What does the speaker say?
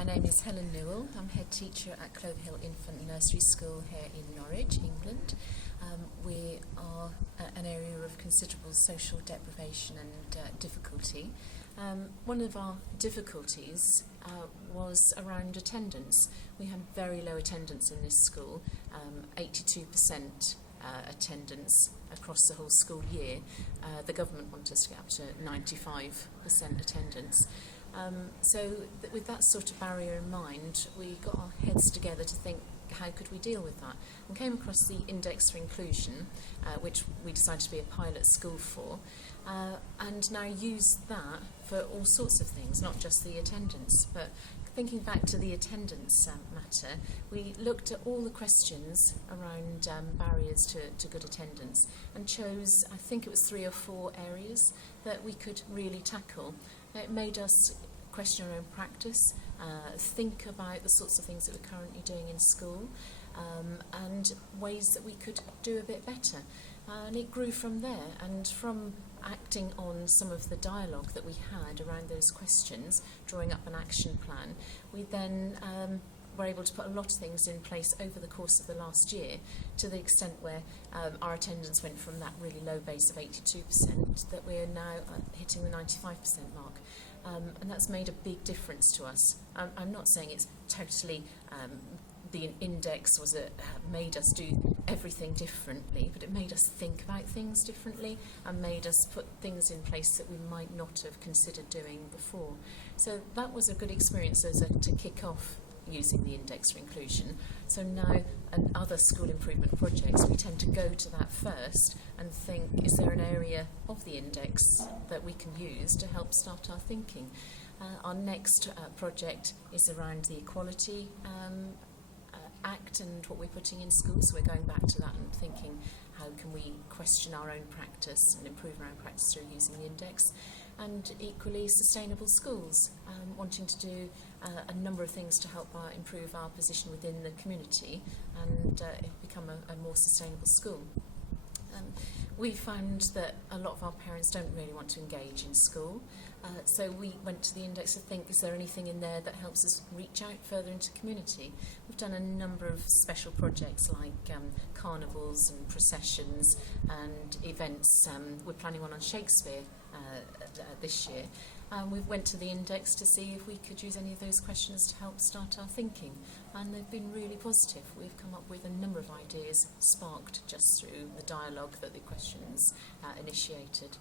My name is Helen Newell. I'm head teacher at Clover Hill Infant Nursery School here in Norwich, England. We are an area of considerable social deprivation and difficulty. One of our difficulties was around attendance. We had very low attendance in this school, 82% attendance across the whole school year. The government wanted us to get up to 95% attendance. With that sort of barrier in mind, we got our heads together to think, how could we deal with that? And came across the Index for Inclusion, which we decided to be a pilot school for, and now use that for all sorts of things, not just the attendance. But thinking back to the attendance matter, we looked at all the questions around barriers to good attendance and chose, I think it was 3 or 4 areas that we could really tackle. It made us question our own practice, think about the sorts of things that we're currently doing in school, and ways that we could do a bit better. And it grew from there, and from acting on some of the dialogue that we had around those questions, drawing up an action plan, we then were able to put a lot of things in place over the course of the last year, to the extent where our attendance went from that really low base of 82% that we're now hitting the 95% mark. And that's made a big difference to us. I'm not saying it's totally the index made us do everything differently, but it made us think about things differently and made us put things in place that we might not have considered doing before. So that was a good experience to kick off using the Index for Inclusion. So now, and other school improvement projects, we tend to go to that first and think, is there an area of the index that we can use to help start our thinking? Our next project is around the Equality Act and what we're putting in schools. So we're going back to that and thinking, how can we question our own practice and improve our own practice through using the index? And equally, sustainable schools, wanting to do a number of things to help improve our position within the community and become a more sustainable school. We found that a lot of our parents don't really want to engage in school, so we went to the index to think, is there anything in there that helps us reach out further into community? We've done a number of special projects like carnivals and processions and events. We're planning one on Shakespeare this year. We went to the index to see if we could use any of those questions to help start our thinking, and they've been really positive. We've come up with a number of ideas sparked just through the dialogue that the questions initiated.